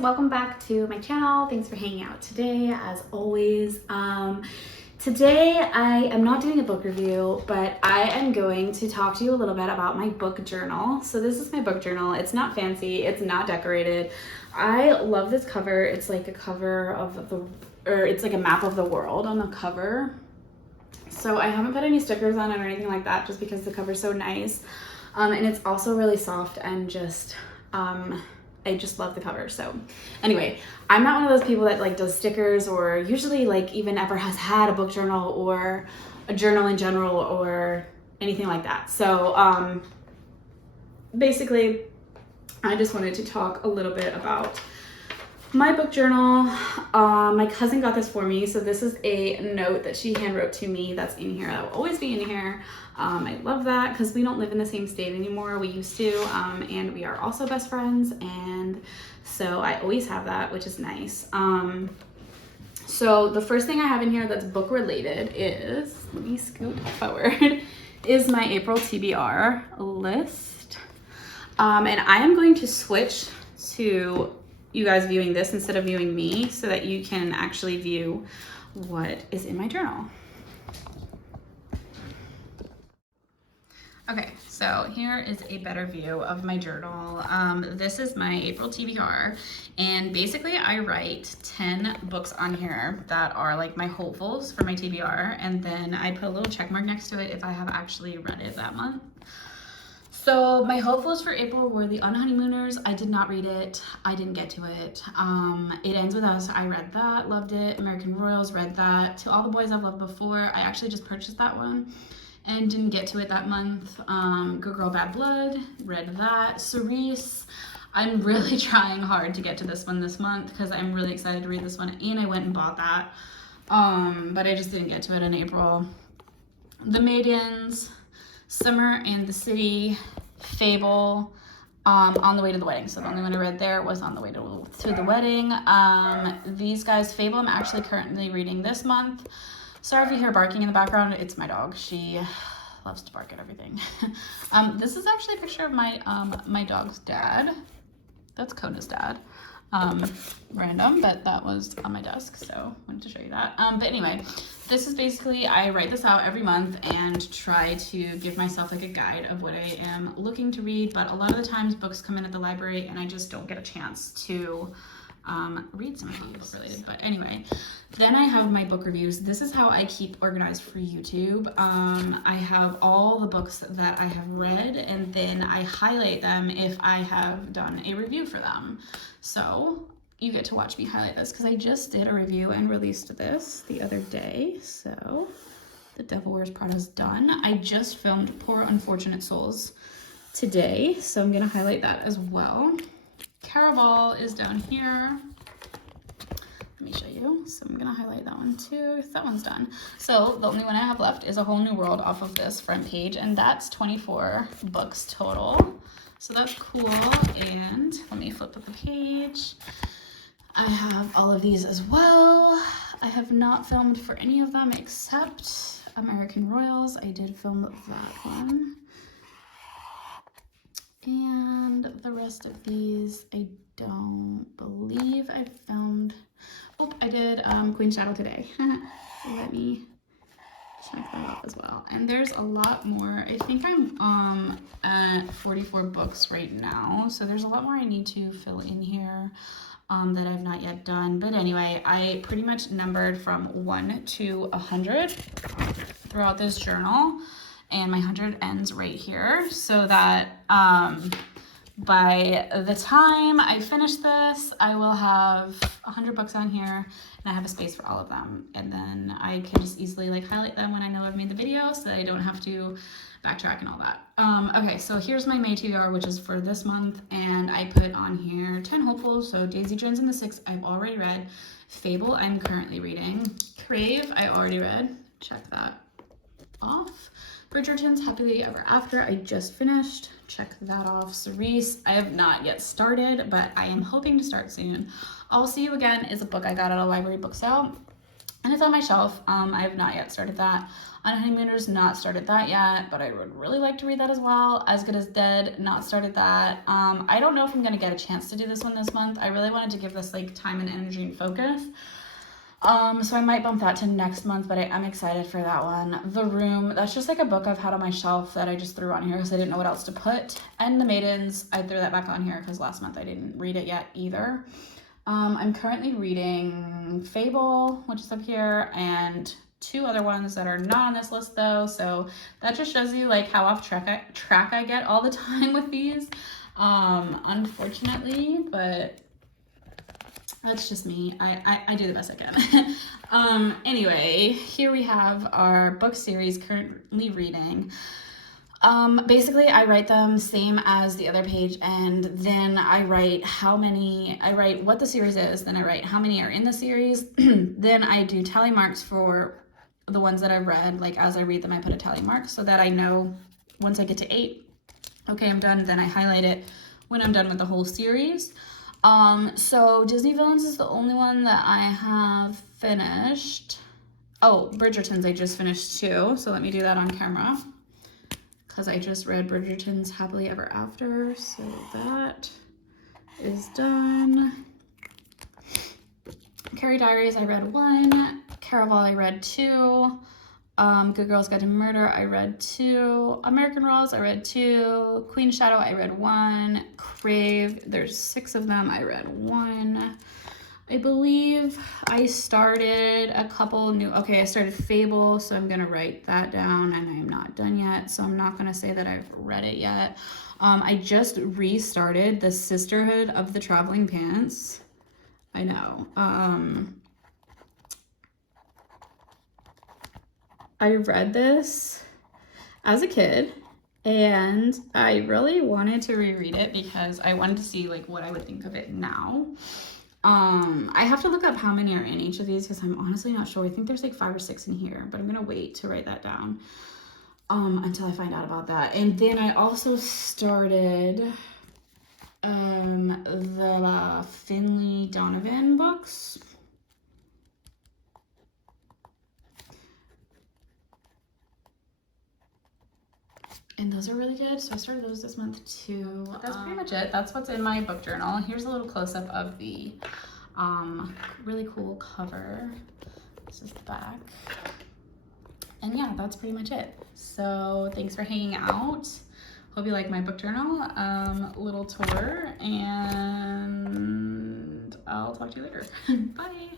welcome back to my channel. Thanks for hanging out today as always. Today I am not doing a book review, but I am going to talk to you a little bit about my book journal. So this is my book journal. It's not fancy, it's not decorated. I love this cover. It's like a cover of it's like a map of the world on the cover. So I haven't put any stickers on it or anything like that just because the cover's so nice. And it's also really soft and just, I just love the cover. So anyway, I'm not one of those people that like does stickers or usually like even ever has had a book journal or a journal in general or anything like that. So basically I just wanted to talk a little bit about my book journal. My cousin got this for me. So this is a note that she hand wrote to me that's in here. That will always be in here. I love that because we don't live in the same state anymore. We used to, and we are also best friends. And so I always have that, which is nice. So the first thing I have in here that's book related is, let me scoot forward, is my April TBR list. And I am going to switch to you guys viewing this instead of viewing me so that you can actually view what is in my journal. Okay, so here is a better view of my journal. This is my April TBR, and basically I write 10 books on here that are like my hopefuls for my TBR, and then I put a little check mark next to it if I have actually read it that month. So my hopefuls for April were The Unhoneymooners. I did not read it. I didn't get to it. It Ends With Us. I read that, loved it. American Royals, read that. To All the Boys I've Loved Before. I actually just purchased that one and didn't get to it that month. Good Girl, Bad Blood, read that. Cerise, I'm really trying hard to get to this one this month because I'm really excited to read this one, and I went and bought that. But I just didn't get to it in April. The Maidens, Summer and the City, Fable, On the Way to the Wedding. So the only one I read there was On the Way to the Wedding. These guys, Fable, I'm actually currently reading this month. Sorry if you hear barking in the background, it's my dog. She loves to bark at everything. This is actually a picture of my my dog's dad. That's Kona's dad. Random, but that was on my desk, so I wanted to show you that. But anyway, this is basically, I write this out every month and try to give myself like a guide of what I am looking to read, but a lot of the times books come in at the library and I just don't get a chance to read some of these related. But anyway, then I have my book reviews. This is how I keep organized for YouTube. I have all the books that I have read, and then I highlight them if I have done a review for them. So you get to watch me highlight this because I just did a review and released this the other day. So The Devil Wears Prada is done. I just filmed Poor Unfortunate Souls today, so I'm gonna highlight that as well. Caraval is down here. Let me show you. So I'm gonna highlight that one too. That one's done. So the only one I have left is A Whole New World off of this front page, and that's 24 books total. So that's cool. And let me flip up the page. I have all of these as well. I have not filmed for any of them except American Royals. I did film that one. And the rest of these, I don't believe I filmed. Oh, I did Queen's Shadow today. Let me check that out as well. And there's a lot more. I think I'm at 44 books right now. So there's a lot more I need to fill in here that I've not yet done. But anyway, I pretty much numbered from 1 to 100 throughout this journal. And my 100 ends right here, so that by the time I finish this, I will have 100 books on here, and I have a space for all of them. And then I can just easily like highlight them when I know I've made the video, so that I don't have to backtrack and all that. Okay, so here's my May TBR, which is for this month, and I put on here 10 hopefuls. So Daisy Jones and the Six, I've already read. Fable, I'm currently reading. Crave, I already read. Check that off. Bridgerton's Happily Ever After, I just finished. Check that off. Cerise, I have not yet started, but I am hoping to start soon. I'll See You Again is a book I got at a library book sale. and it's on my shelf. I have not yet started that. On Honeymooners, not started that yet, but I would really like to read that as well. As Good as Dead, not started that. I don't know if I'm gonna get a chance to do this one this month. I really wanted to give this like time and energy and focus. So I might bump that to next month, but I'm excited for that one. The Room, that's just like a book I've had on my shelf that I just threw on here because I didn't know what else to put. And The Maidens, I threw that back on here because last month I didn't read it yet either. I'm currently reading Fable, which is up here, and 2 other ones that are not on this list though, so that just shows you like how off track I get all the time with these, unfortunately, but that's just me. I do the best I can. Anyway, here we have our book series currently reading. Basically I write them same as the other page, and then I write what the series is, then I write how many are in the series, then I do tally marks for the ones that I've read. Like as I read them, I put a tally mark so that I know once I get to 8, okay, I'm done. Then I highlight it when I'm done with the whole series. So Disney Villains is the only one that I have finished. Oh, Bridgerton's I just finished too, so let me do that on camera because I just read Bridgerton's Happily Ever After, so that is done. Carrie Diaries, I read 1. Caraval, I read 2. Good Girls Guide to Murder, I read 2. American Rose, I read 2. Queen Shadow, I read 1. Crave, there's 6 of them, I read 1. I believe I started a couple new, okay, I started Fable, so I'm gonna write that down, and I am not done yet, so I'm not gonna say that I've read it yet. I just restarted The Sisterhood of the Traveling Pants. I know. I read this as a kid, and I really wanted to reread it because I wanted to see like what I would think of it now. I have to look up how many are in each of these because I'm honestly not sure. I think there's like 5 or 6 in here, but I'm gonna wait to write that down until I find out about that. And then I also started the Finley Donovan books. And those are really good, so I started those this month too. That's pretty much it. That's what's in my book journal. Here's a little close-up of the really cool cover. This is the back. And yeah, that's pretty much it. So thanks for hanging out. Hope you like my book journal little tour, and I'll talk to you later. Bye.